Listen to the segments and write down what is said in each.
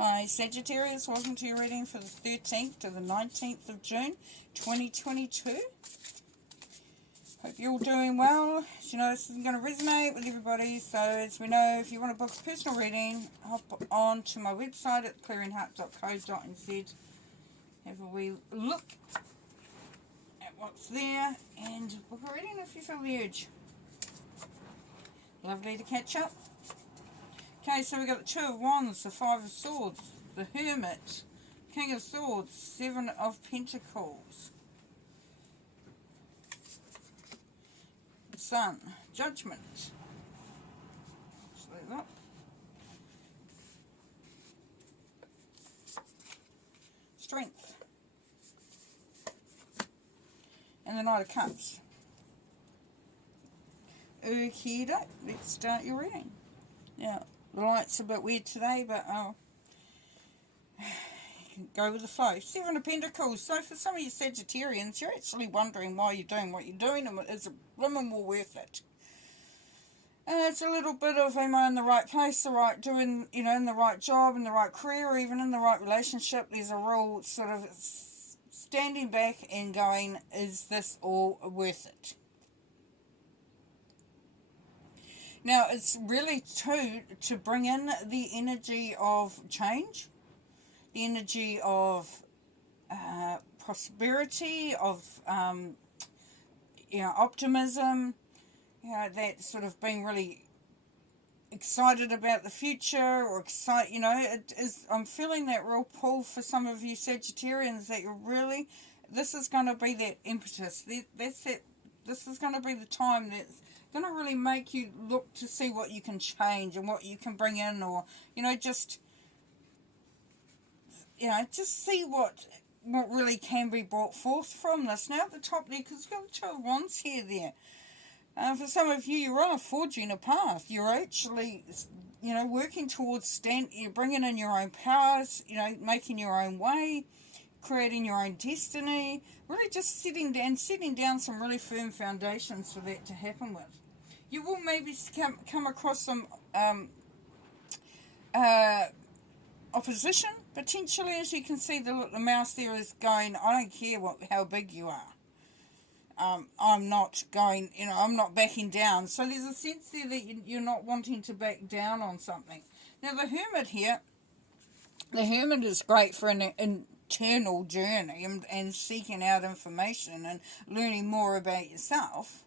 Hi Sagittarius, welcome to your reading for the 13th to the 19th of June 2022. Hope you're all doing well. As you know, this is going to resonate with everybody, so as we know, if you want to book a personal reading, hop on to my website at clearingheart.co.nz. Have a wee look at what's there and book a reading if you feel the urge. Lovely to catch up. Okay, so we've got the Two of Wands, the Five of Swords, the Hermit, King of Swords, Seven of Pentacles, the Sun, Judgment, slow up, Strength, and the Knight of Cups. Okay, let's start your reading. Now, the light's a bit weird today, but you can go with the flow. Seven of Pentacles. So for some of you Sagittarians, you're actually wondering why you're doing what you're doing, and is it blooming more worth it? It's a little bit of, am I in the right place, in the right job, in the right career, or even in the right relationship? There's a real sort of standing back and going, is this all worth it? Now, it's really to bring in the energy of change, the energy of prosperity, of optimism, that sort of being really excited about the future, or it is. I'm feeling that real pull for some of you Sagittarians that you're really. This is going to be that impetus. That's it. This is going to be the time that's going to really make you look to see what you can change and what you can bring in, or just see what really can be brought forth from this. Now at the top there, because we've got the Two of Wands here there. For some of you, you're on forging a path. You're actually working towards you're bringing in your own powers, making your own way, creating your own destiny, really just setting down some really firm foundations for that to happen with. You will maybe come across some opposition, potentially. As you can see, the mouse there is going, I don't care how big you are. I'm not going, I'm not backing down. So there's a sense there that you're not wanting to back down on something. Now the Hermit here, the Hermit is great for an internal journey and seeking out information and learning more about yourself.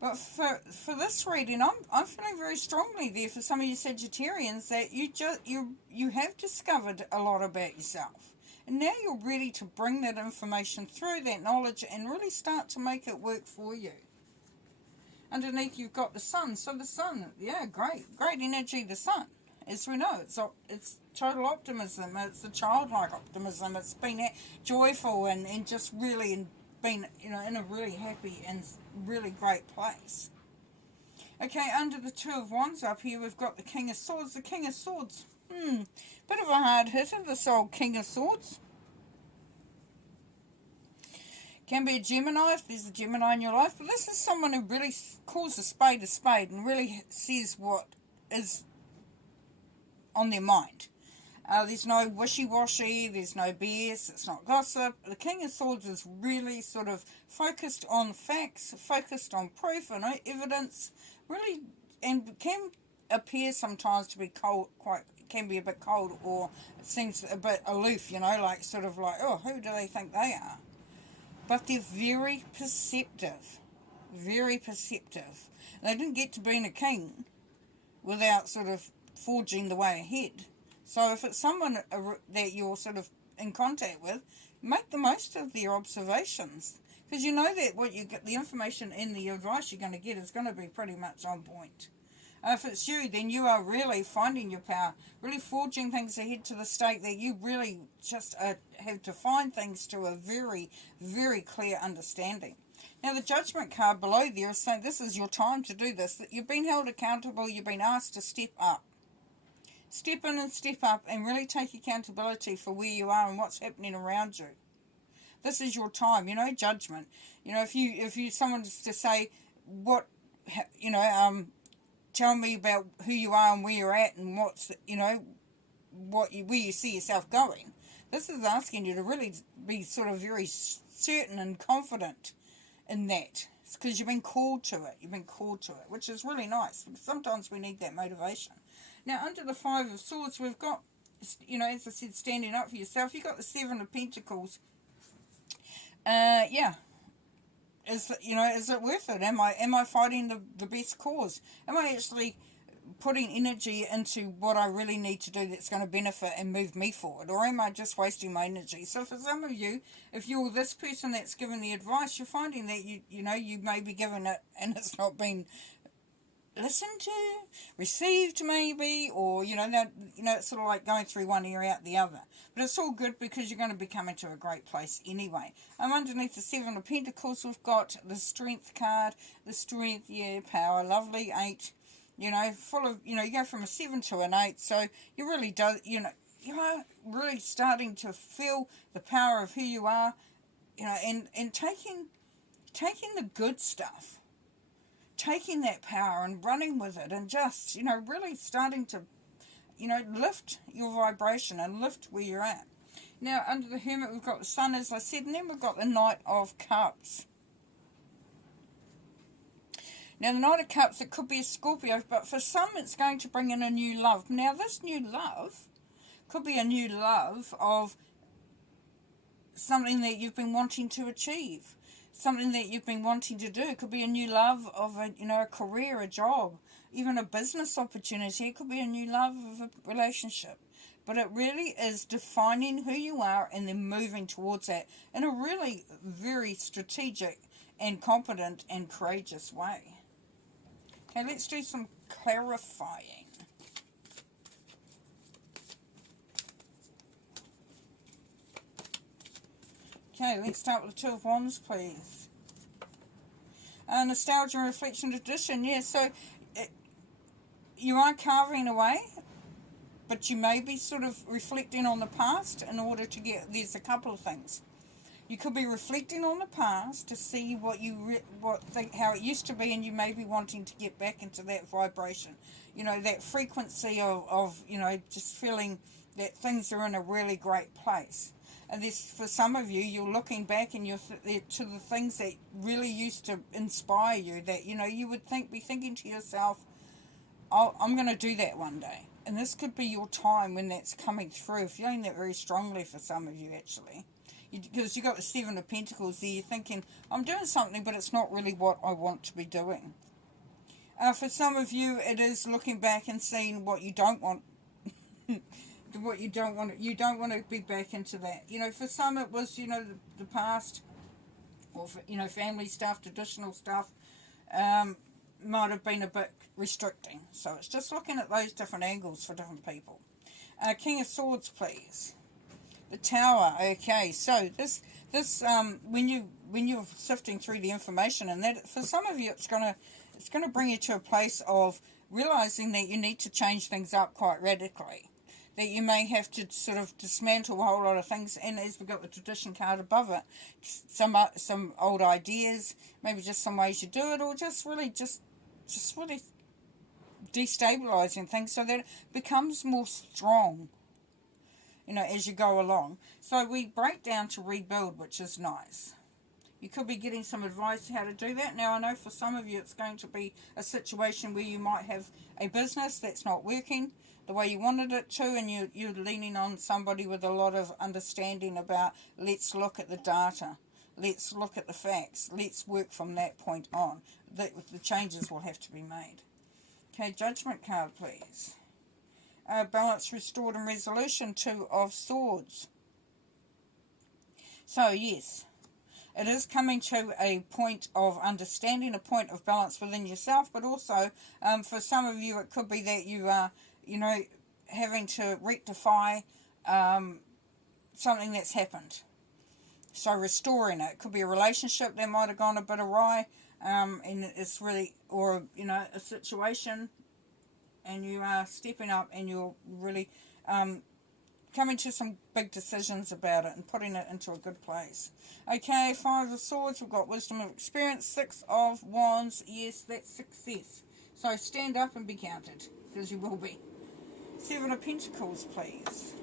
But for this reading, I'm feeling very strongly there for some of you Sagittarians that you have discovered a lot about yourself, and now you're ready to bring that information through, that knowledge, and really start to make it work for you. Underneath you've got the Sun. So the Sun, great energy. The Sun, as we know, it's total optimism. It's the childlike optimism. It's been joyful and just really been in a really happy and really great place. Okay, under the Two of Wands up here we've got the King of Swords. The King of Swords, bit of a hard hitter, this old King of Swords. Can be a Gemini if there's a Gemini in your life, but this is someone who really calls a spade and really says what is on their mind. There's no wishy-washy, there's no BS, it's not gossip. The King of Swords is really sort of focused on facts, focused on proof and evidence, really, and can appear sometimes to be cold, can be a bit cold, or it seems a bit aloof, oh, who do they think they are? But they're very perceptive, very perceptive. They didn't get to being a king without sort of forging the way ahead. So if it's someone that you're sort of in contact with, make the most of their observations, because you know that what you get, the information and the advice you're going to get is going to be pretty much on point. If it's you, then you are really finding your power, really forging things ahead to the state that you really just have defined things to a very, very clear understanding. Now the Judgment card below there is saying this is your time to do this, that you've been held accountable, you've been asked to step up. Step in and step up and really take accountability for where you are and what's happening around you. This is your time, Judgment. If you someone to say tell me about who you are and where you're at and what's where you see yourself going. This is asking you to really be sort of very certain and confident in that. It's because you've been called to it. You've been called to it, which is really nice. Sometimes we need that motivation. Now, under the Five of Swords, we've got, as I said, standing up for yourself. You've got the Seven of Pentacles. Yeah. Is it worth it? Am I fighting the best cause? Am I actually putting energy into what I really need to do that's going to benefit and move me forward, or am I just wasting my energy? So for some of you, if you're this person that's given the advice, you're finding that you may be given it and it's not been listened to, received maybe, or it's sort of like going through one ear out the other. But it's all good because you're going to be coming to a great place anyway. Underneath the Seven of Pentacles, we've got the Strength card. The Strength, yeah, power, lovely, 8. Full of, you go from a 7 to an 8, so you really do, you are really starting to feel the power of who you are, and taking the good stuff, taking that power and running with it, and just, really starting to, lift your vibration and lift where you're at. Now, under the Hermit, we've got the Sun, as I said, and then we've got the Knight of Cups. Now, the Knight of Cups, it could be a Scorpio, but for some, it's going to bring in a new love. Now, this new love could be a new love of something that you've been wanting to achieve, something that you've been wanting to do. It could be a new love of a career, a job, even a business opportunity. It could be a new love of a relationship. But it really is defining who you are and then moving towards that in a really very strategic and competent and courageous way. Okay, let's do some clarifying. Okay, let's start with the Two of Wands, please. Nostalgia and reflection tradition. Yeah, so you are carving away, but you may be sort of reflecting on the past in order to there's a couple of things. You could be reflecting on the past to see how it used to be, and you may be wanting to get back into that vibration. That frequency of just feeling that things are in a really great place. And this, for some of you, you're looking back and you're to the things that really used to inspire you, that, you would be thinking to yourself, oh, I'm going to do that one day. And this could be your time when that's coming through, feeling that very strongly for some of you, actually. Because you got the Seven of Pentacles there, you're thinking, I'm doing something, but it's not really what I want to be doing. For some of you, it is looking back and seeing what you don't want. What you don't want. You don't want to be back into that. For some it was, the past, or family stuff, traditional stuff, might have been a bit restricting. So it's just looking at those different angles for different people. King of Swords, please. The Tower. Okay, so this when you're sifting through the information, and that for some of you it's gonna bring you to a place of realizing that you need to change things up quite radically. That you may have to sort of dismantle a whole lot of things, and as we've got the tradition card above it, some old ideas, maybe just some ways you do it, or just really destabilizing things so that it becomes more strong, as you go along. So we break down to rebuild, which is nice. You could be getting some advice how to do that. Now, I know for some of you it's going to be a situation where you might have a business that's not working the way you wanted it to, and you're leaning on somebody with a lot of understanding about, let's look at the data, let's look at the facts, let's work from that point on. The changes will have to be made. Okay, Judgment card, please. Balance restored and resolution, Two of Swords. So, yes, it is coming to a point of understanding, a point of balance within yourself, but also for some of you it could be that you are, having to rectify something that's happened. So restoring it. It could be a relationship that might have gone a bit awry, and it's really, or, a situation, and you are stepping up and you're really coming to some big decisions about it and putting it into a good place. Okay, Five of Swords, we've got wisdom of experience. Six of Wands, yes, that's success. So stand up and be counted, because you will be. Seven of Pentacles, please.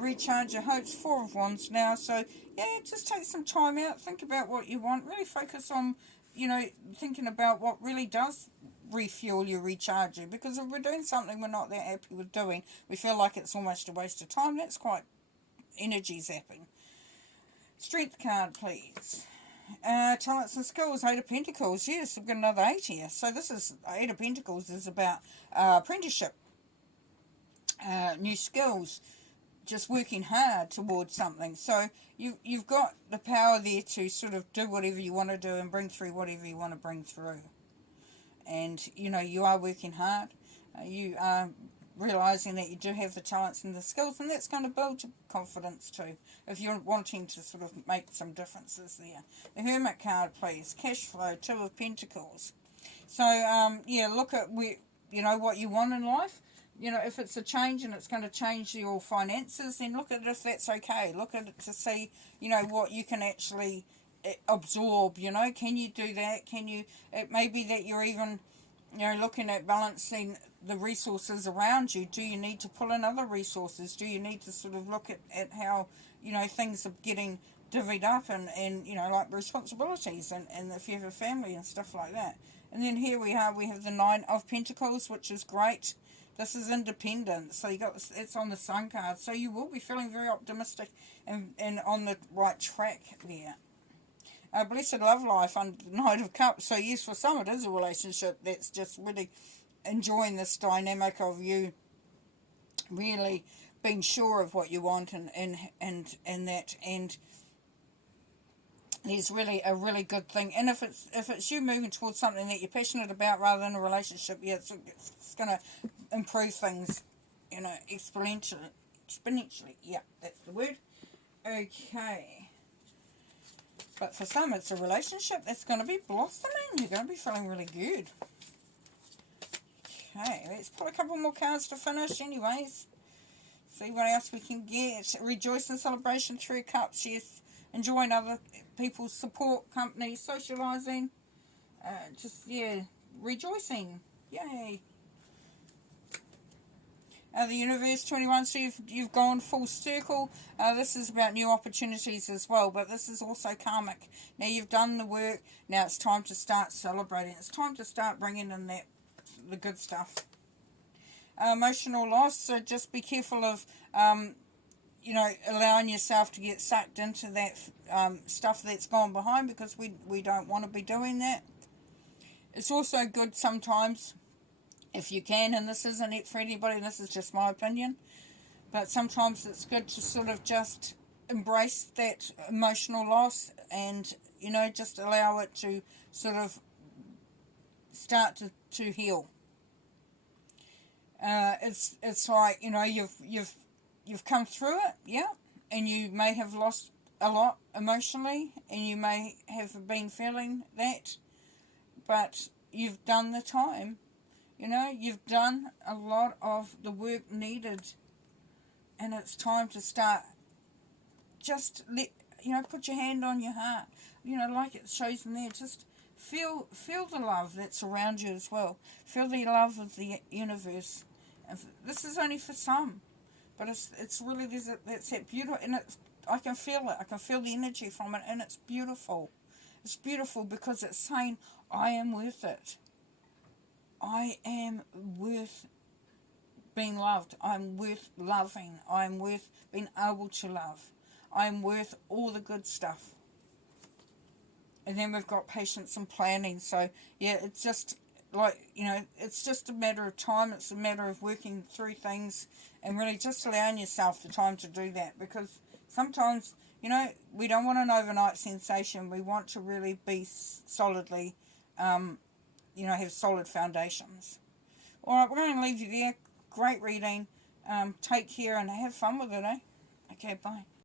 Recharge your hopes. Four of Wands now. So, yeah, just take some time out. Think about what you want. Really focus on, you know, thinking about what really does refuel you, recharge you. Because if we're doing something we're not that happy with doing, we feel like it's almost a waste of time. That's quite energy zapping. Strength card, please. Talents and skills. Eight of Pentacles. Yes, we've got another 8 here. So this is, Eight of Pentacles is about apprenticeship. New skills. Just working hard towards something. So you've got the power there to sort of do whatever you want to do and bring through whatever you want to bring through. And, you know, you are working hard. You are realising that you do have the talents and the skills, and that's going to build your confidence too, if you're wanting to sort of make some differences there. The Hermit card, please. Cash flow, Two of Pentacles. So, yeah, look at where, you know, what you want in life. You know, if it's a change and it's going to change your finances, then look at it if that's okay. Look at it to see, you know, what you can actually absorb, you know. Can you do that? Can you, it may be that you're even, you know, looking at balancing the resources around you. Do you need to pull in other resources? Do you need to sort of look at how, you know, things are getting divvied up and you know, like responsibilities and if you have a family and stuff like that. And then here we are, we have the Nine of Pentacles, which is great. This is independence, so you got this, it's on the Sun card, so you will be feeling very optimistic and on the right track there. Blessed love life under the Knight of Cups. So yes, for some it is a relationship that's just really enjoying this dynamic of you really being sure of what you want and that, and is really a really good thing. And if it's you moving towards something that you're passionate about rather than a relationship, yeah, it's going to improve things, you know, exponentially. Yeah, that's the word. Okay. But for some, it's a relationship that's going to be blossoming. You're going to be feeling really good. Okay, let's pull a couple more cards to finish anyways. See what else we can get. Rejoice in celebration, Three of Cups, yes. Enjoying other people's support, company, socialising. Just, yeah, rejoicing. Yay. The Universe 21, so you've gone full circle. This is about new opportunities as well, but this is also karmic. Now you've done the work, now it's time to start celebrating. It's time to start bringing in the good stuff. Emotional loss, so just be careful of, you know, allowing yourself to get sucked into that stuff that's gone behind, because we don't want to be doing that. It's also good sometimes, if you can, and this isn't it for anybody, this is just my opinion, but sometimes it's good to sort of just embrace that emotional loss and, you know, just allow it to sort of start to heal. It's like, you know, you've come through it, yeah, and you may have lost a lot emotionally, and you may have been feeling that, but you've done the time. You know, you've done a lot of the work needed, and it's time to start. Just put your hand on your heart. You know, like it shows in there, just feel the love that's around you as well. Feel the love of the universe. And this is only for some, but it's really, that's that beautiful, and I can feel it. I can feel the energy from it, and it's beautiful. It's beautiful because it's saying, I am worth it. I am worth being loved. I'm worth loving. I'm worth being able to love. I'm worth all the good stuff. And then we've got patience and planning. So, yeah, it's just like, you know, it's just a matter of time. It's a matter of working through things and really just allowing yourself the time to do that. Because sometimes, you know, we don't want an overnight sensation. We want to really be solidly, you know, have solid foundations. All right, we're going to leave you there. Great reading. Take care and have fun with it, eh? Okay, bye.